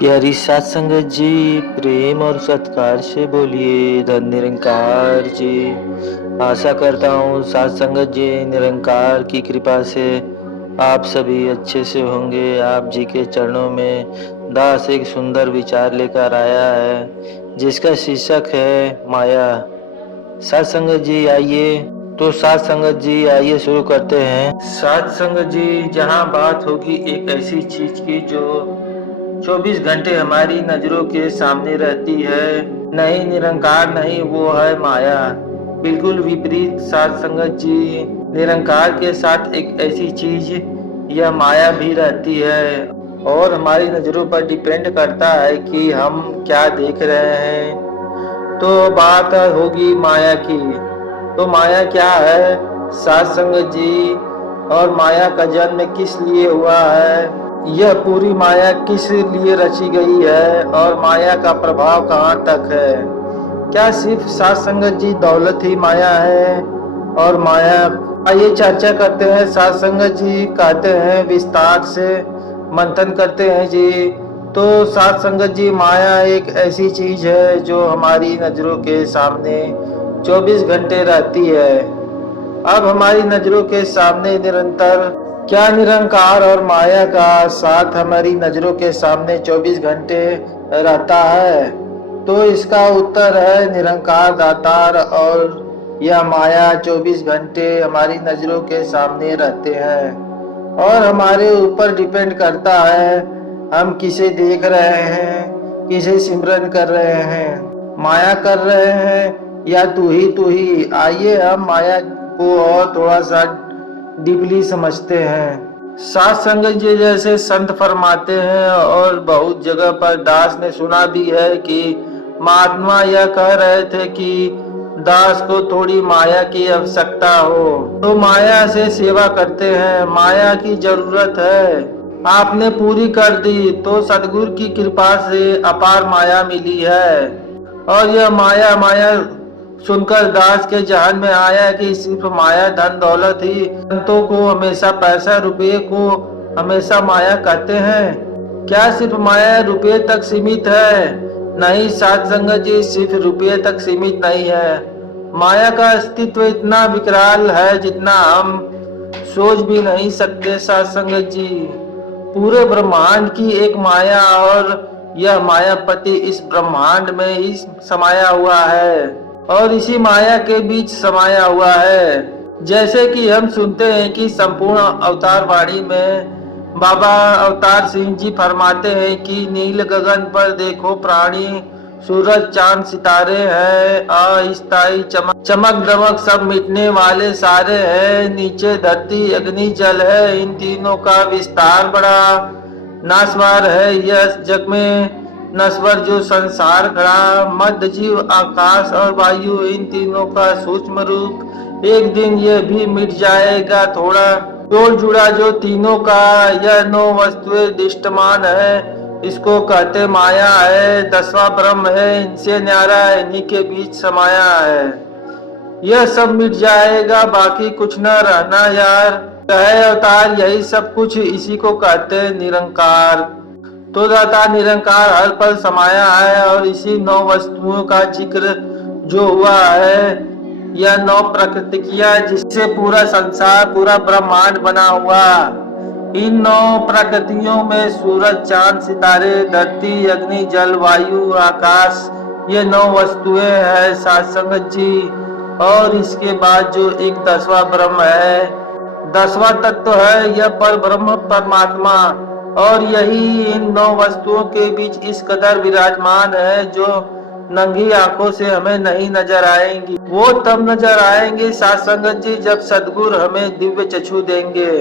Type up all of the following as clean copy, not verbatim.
प्यारी सात संगत जी, प्रेम और सत्कार से बोलिए धन निरंकार जी। आशा करता हूँ सात संगत जी निरंकार की कृपा से आप सभी अच्छे से होंगे। आप जी के चरणों में दास एक सुंदर विचार लेकर आया है जिसका शीर्षक है माया। सात संगत जी आइए, तो सात संगत जी आइए शुरू करते हैं। सात संगत जी, जहाँ बात होगी एक ऐसी चीज की जो 24 घंटे हमारी नजरों के सामने रहती है, नहीं निरंकार नहीं, वो है माया। बिल्कुल विपरीत सात संगत जी, निरंकार के साथ एक ऐसी चीज यह माया भी रहती है और हमारी नजरों पर डिपेंड करता है कि हम क्या देख रहे हैं। तो बात होगी माया की। तो माया क्या है सात संगत जी, और माया का जन्म किस लिए हुआ है, यह पूरी माया किस लिए रची गई है और माया का प्रभाव कहाँ तक है। क्या सिर्फ सात संगत जी दौलत ही माया है और माया, आइए चर्चा करते हैं। सात संगत जी कहते हैं विस्तार से मंथन करते हैं जी। तो सात संगत जी, माया एक ऐसी चीज है जो हमारी नजरों के सामने 24 घंटे रहती है। अब हमारी नजरों के सामने निरंतर क्या निरंकार और माया का साथ हमारी नजरों के सामने 24 घंटे रहता है? तो इसका उत्तर है निरंकार दातार, और यह माया 24 घंटे हमारी नजरों के सामने रहते हैं और हमारे ऊपर डिपेंड करता है हम किसे देख रहे हैं, किसे सिमरन कर रहे हैं, माया कर रहे हैं या तू ही। आइए हम माया को और थोड़ा सा डीपली समझते हैं। सात संगत जी, जैसे संत फरमाते हैं और बहुत जगह पर दास ने सुना भी है कि महात्मा यह कह रहे थे कि दास को थोड़ी माया की आवश्यकता हो तो माया से सेवा करते हैं। माया की जरूरत है, आपने पूरी कर दी तो सदगुरु की कृपा से अपार माया मिली है। और यह माया माया सुनकर दास के जहन में आया कि सिर्फ माया धन दौलत ही संतों को हमेशा पैसा रुपये को हमेशा माया कहते हैं। क्या सिर्फ माया रुपये तक सीमित है? नहीं सात संगत जी, सिर्फ रुपये तक सीमित नहीं है। माया का अस्तित्व इतना विकराल है जितना हम सोच भी नहीं सकते सात संगत जी। पूरे ब्रह्मांड की एक माया और यह मायापति इस ब्रह्मांड में ही समाया हुआ है और इसी माया के बीच समाया हुआ है। जैसे कि हम सुनते हैं कि संपूर्ण अवतार वाणी में बाबा अवतार सिंह जी फरमाते हैं कि नील गगन पर देखो प्राणी, सूरज चांद सितारे हैं, अस्थाई चमक चमक दमक सब मिटने वाले सारे हैं, नीचे धरती अग्नि जल है, इन तीनों का विस्तार बड़ा नासवार है। यह जग में नश्वर जो संसार खड़ा, मध्य जीव आकाश और वायु, इन तीनों का सूक्ष्म रूप, एक दिन यह भी मिट जाएगा। थोड़ा जोड़ जुड़ा जो तीनों का, यह 9 वस्तुएं दृष्टमान है, इसको कहते माया है। 10वां ब्रह्म है, इनसे न्यारा इन्हीं के बीच समाया है। यह सब मिट जाएगा, बाकी कुछ न रहना यार, कहे अवतार यही सब कुछ, इसी को कहते निरंकार। तो दाता निरंकार हर पल समाया है और इसी 9 वस्तुओं का जिक्र जो हुआ है, यह 9 प्रकृतियां जिससे पूरा संसार पूरा ब्रह्मांड बना हुआ। इन 9 प्रकृतियों में सूरज चांद सितारे धरती अग्नि जल वायु आकाश, ये 9 वस्तुएं हैं सात संगत जी। और इसके बाद जो एक 10वां ब्रह्म है, 10वां तत्व है यह पर ब्रह्म परमात्मा, और यही इन 9 वस्तुओं के बीच इस कदर विराजमान है जो नंगी आंखों से हमें नहीं नजर आएंगी। वो तब नजर आएंगे सात संगत जी जब सदगुरु हमें दिव्य चक्षु देंगे।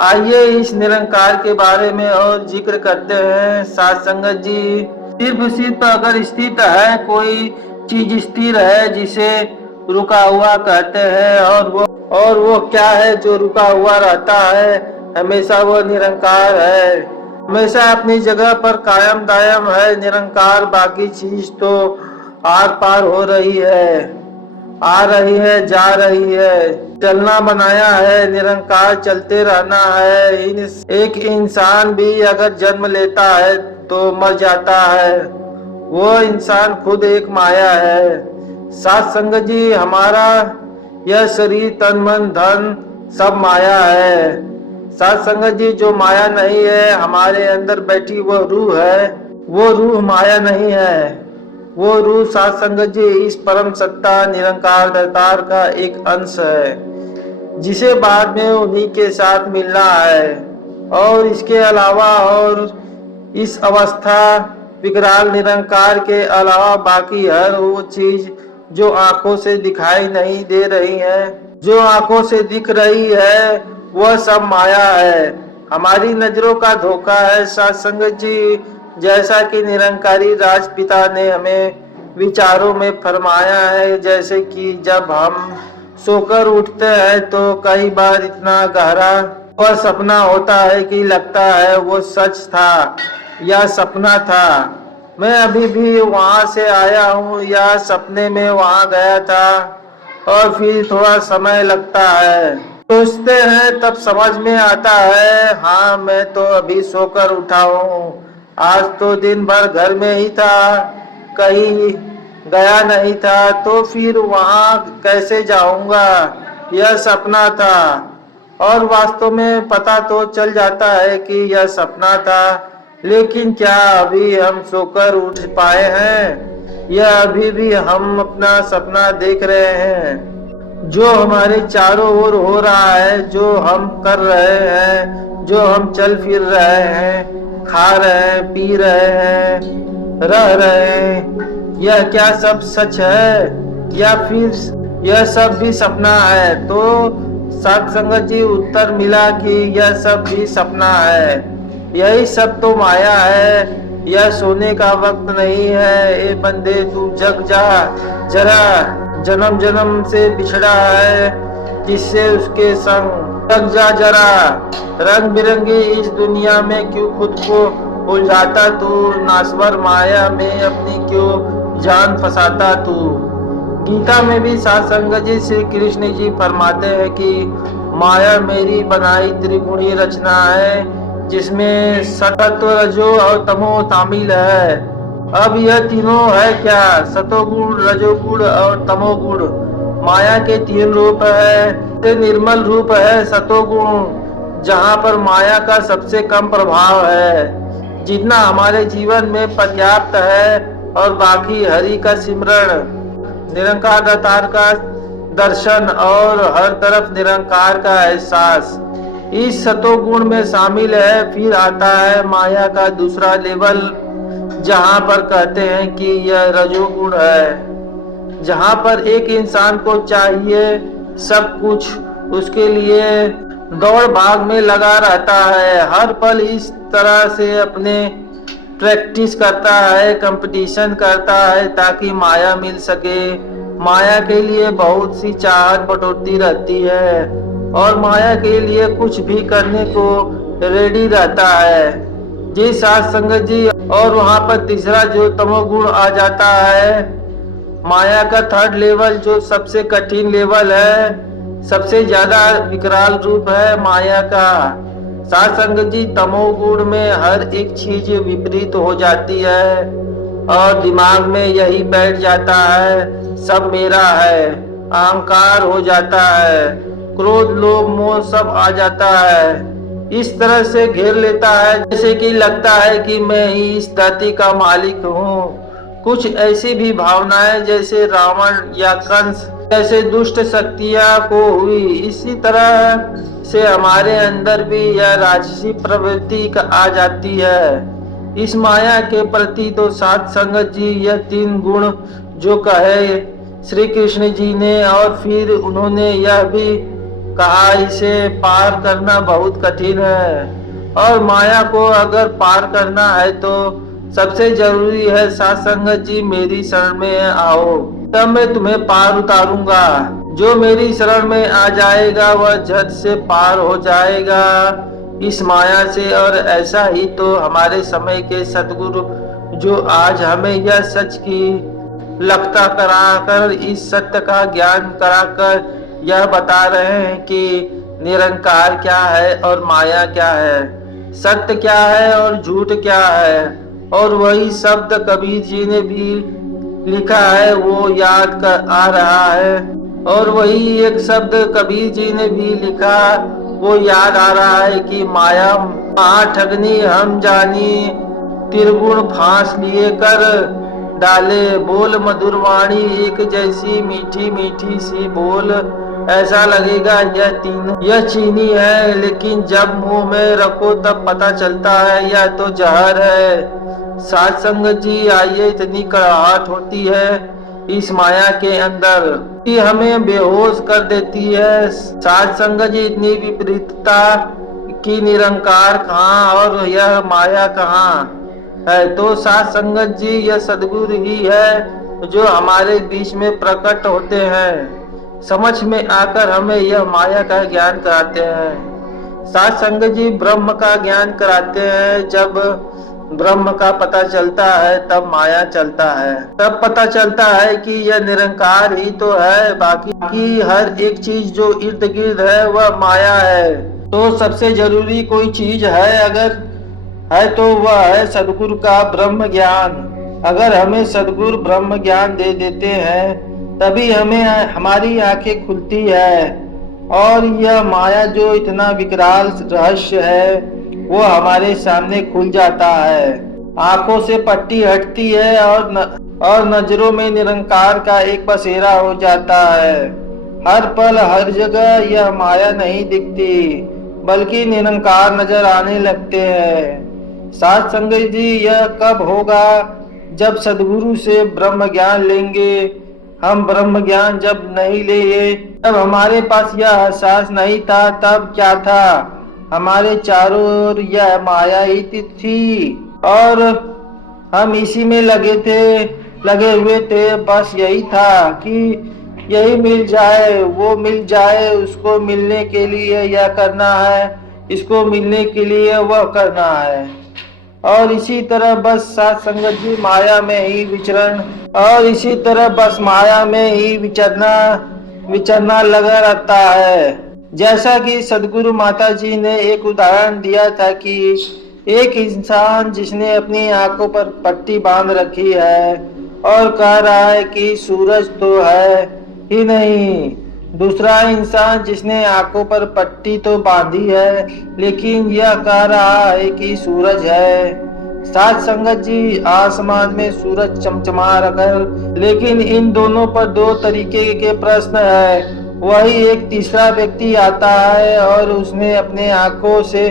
आइए इस निरंकार के बारे में और जिक्र करते हैं सात संगत जी। सिर्फ अगर स्थित है, कोई चीज स्थिर है जिसे रुका हुआ कहते हैं, और वो क्या है जो रुका हुआ रहता है, हमेशा वो निरंकार है, हमेशा अपनी जगह पर कायम दायम है निरंकार। बाकी चीज तो आर पार हो रही है। आ रही है जा रही है, चलना बनाया है, निरंकार चलते रहना है। एक इंसान भी अगर जन्म लेता है तो मर जाता है, वो इंसान खुद एक माया है। साथ संगत जी, हमारा यह शरीर तन मन धन सब माया है। साथ संगत जी, जो माया नहीं है, हमारे अंदर बैठी वो रूह है, वो रूह माया नहीं है। वो रूह साथ संगत जी इस परम सत्ता निरंकार दातार का एक अंश है, जिसे बाद में उन्हीं के साथ मिलना है। और इसके अलावा और इस अवस्था विकराल निरंकार के अलावा बाकी हर वो चीज जो आंखों से दिखाई नहीं दे रही है, जो आंखों से दिख रही है, वह सब माया है, हमारी नजरों का धोखा है। साथ संगत जी, जैसा कि निरंकारी राजपिता ने हमें विचारों में फरमाया है, जैसे कि जब हम सोकर उठते हैं तो कई बार इतना गहरा वह सपना होता है कि लगता है वो सच था या सपना था। मैं अभी भी वहां से आया हूँ या सपने में वहां गया था, और फिर थोड़ा समय लगता है। सोचते हैं तब समझ में आता है, हाँ मैं तो अभी सोकर उठा हूँ, आज तो दिन भर घर में ही था, कहीं गया नहीं था, तो फिर वहां कैसे जाऊंगा, यह सपना था। और वास्तव में पता तो चल जाता है कि यह सपना था, लेकिन क्या अभी हम सोकर उठ पाए हैं, या अभी भी हम अपना सपना देख रहे हैं? जो हमारे चारों ओर हो रहा है, जो हम कर रहे हैं, जो हम चल फिर रहे हैं, खा रहे हैं, पी रहे हैं, रह रहे हैं, यह क्या सब सच है या फिर यह सब भी सपना है? तो सात संगत जी, उत्तर मिला कि यह सब भी सपना है, यही सब तो माया है, यह सोने का वक्त नहीं है। ए बंदे, तू जग जा जरा, जन्म जन्म से बिछड़ा है जिससे उसके संग, जग जा जरा, रंग बिरंगी इस दुनिया में क्यों खुद को उलझाता तू, नासवर माया में अपनी क्यों जान फंसाता तू। गीता में भी सात संगत जी श्री कृष्ण जी फरमाते हैं कि माया मेरी बनाई त्रिगुणी रचना है, जिसमें सतत्व रजो और तमो शामिल है। अब यह तीनों है क्या? सतोगुण, रजोगुण और तमोगुण माया के तीन रूप है। निर्मल रूप है सतोगुण, जहाँ पर माया का सबसे कम प्रभाव है, जितना हमारे जीवन में पर्याप्त है, और बाकी हरि का सिमरण, निरंकार दातार का दर्शन और हर तरफ निरंकार का एहसास इस सतोगुण में शामिल है। फिर आता है माया का दूसरा लेवल, जहाँ पर कहते हैं कि यह रजोगुण है, जहाँ पर एक इंसान को चाहिए सब कुछ, उसके लिए दौड़ भाग में लगा रहता है, हर पल इस तरह से अपने प्रैक्टिस करता है, कंपटीशन करता है ताकि माया मिल सके। माया के लिए बहुत सी चाहत बटोरती रहती है, और माया के लिए कुछ भी करने को रेडी रहता है। जी साथ संगत जी, और वहां पर तीसरा जो तमोगुण आ जाता है, माया का थर्ड लेवल, जो सबसे कठिन लेवल है, सबसे ज्यादा विकराल रूप है माया का। साथ संगत जी, तमोगुण में हर एक चीज विपरीत हो जाती है, और दिमाग में यही बैठ जाता है, सब मेरा है, अहंकार हो जाता है, क्रोध लोभ मोह सब आ जाता है, इस तरह से घेर लेता है जैसे कि लगता है कि मैं ही इस धरती का मालिक हूँ। कुछ ऐसी भी भावनाएं जैसे रावण या कंस जैसे दुष्ट शक्तियां को हुई, इसी तरह से हमारे अंदर भी यह राजसी प्रवृत्ति आ जाती है। इस माया के प्रति तो सात संगत जी यह तीन गुण जो कहे श्री कृष्ण जी ने, और फिर उन्होंने यह भी कहा इसे पार करना बहुत कठिन है, और माया को अगर पार करना है तो सबसे जरूरी है सात संगत जी मेरी शरण में आओ, तब मैं तुम्हें पार उतारूंगा। जो मेरी शरण में आ जाएगा वह झट से पार हो जाएगा इस माया से। और ऐसा ही तो हमारे समय के सदगुरु जो आज हमें यह सच की लगता कराकर, इस सत्य का ज्ञान कराकर यह बता रहे हैं कि निरंकार क्या है और माया क्या है, सत्य क्या है और झूठ क्या है। और वही शब्द कबीर जी ने भी लिखा है, वो याद कर आ रहा है। और वही एक शब्द कबीर जी ने भी लिखा, वो याद आ रहा है कि माया ठगनी हम जानी, त्रिगुण फांस लिए कर डाले, बोल मधुर वाणी एक जैसी मीठी मीठी सी बोल, ऐसा लगेगा यह चीनी है, लेकिन जब मुंह में रखो तब पता चलता है यह तो जहर है। साध संगत जी, आइए, इतनी कड़वाहट होती है इस माया के अंदर कि हमें बेहोश कर देती है। साध संगत जी, इतनी विपरीतता कि निरंकार कहाँ और यह माया कहाँ है। तो साध संगत जी, यह सदगुरु ही है जो हमारे बीच में प्रकट होते हैं, समझ में आकर हमें यह माया का ज्ञान कराते हैं। साध संगत जी ब्रह्म का ज्ञान कराते हैं। जब ब्रह्म का पता चलता है तब माया चलता है, तब पता चलता है कि यह निरंकार ही तो है, बाकी हर एक चीज जो इर्द गिर्द है वह माया है। तो सबसे जरूरी कोई चीज है अगर है तो वह है सदगुरु का ब्रह्म ज्ञान। अगर हमें सदगुरु ब्रह्म ज्ञान दे देते हैं तभी हमें हमारी आंखें खुलती है और यह माया जो इतना विकराल रहस्य है वो हमारे सामने खुल जाता है। आंखों से पट्टी हटती है और नजरों में निरंकार का एक बसेरा हो जाता है। हर पल हर जगह यह माया नहीं दिखती बल्कि निरंकार नजर आने लगते हैं। साध संगत जी, यह कब होगा? जब सदगुरु से ब्रह्म ज्ञान लेंगे। हम ब्रह्म ज्ञान जब नहीं लिए, तब हमारे पास यह एहसास नहीं था, तब क्या था? हमारे चारों ओर यह माया ही थी और हम इसी में लगे हुए थे। बस यही था कि यही मिल जाए, वो मिल जाए, उसको मिलने के लिए यह करना है, इसको मिलने के लिए वह करना है। और इसी तरह बस साध संगत जी माया में ही विचरना लगा रहता है। जैसा कि सदगुरु माता जी ने एक उदाहरण दिया था कि एक इंसान जिसने अपनी आंखों पर पट्टी बांध रखी है और कह रहा है कि सूरज तो है ही नहीं, दूसरा इंसान जिसने आंखों पर पट्टी तो बांधी है लेकिन यह कह रहा है कि सूरज है। साध संगत जी, आसमान में सूरज चमचमा रखा, लेकिन इन दोनों पर दो तरीके के प्रश्न है। वही एक तीसरा व्यक्ति आता है और उसने अपने आंखों से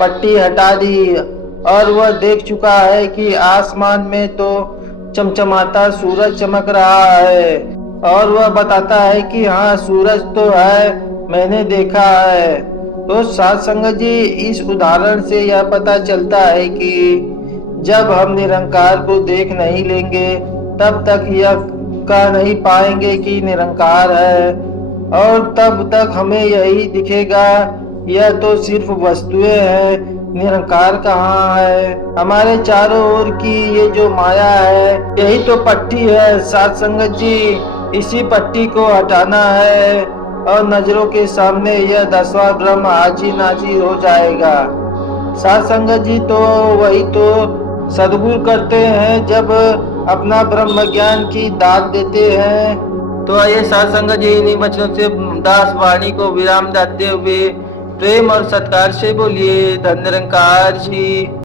पट्टी हटा दी और वह देख चुका है कि आसमान में तो चमचमाता सूरज चमक रहा है और वह बताता है कि हाँ, सूरज तो है, मैंने देखा है। तो साध संगत जी, इस उदाहरण से यह पता चलता है कि जब हम निरंकार को देख नहीं लेंगे तब तक यह कह नहीं पाएंगे कि निरंकार है और तब तक हमें यही दिखेगा यह तो सिर्फ वस्तुएं हैं, निरंकार कहाँ है। हमारे चारों ओर की ये जो माया है यही तो पट्टी है। साध संगत जी, इसी पट्टी को हटाना है और नजरों के सामने यह 10वां ब्रह्म हाजिर नाजिर हो जाएगा। साध संगत जी, तो वही तो सदगुरु करते हैं जब अपना ब्रह्म ज्ञान की दात देते हैं। तो आइए साध संगत जी, इन्हीं वचनों से दास वाणी को विराम देते हुए प्रेम और सत्कार से बोलिए धन निरंकार जी।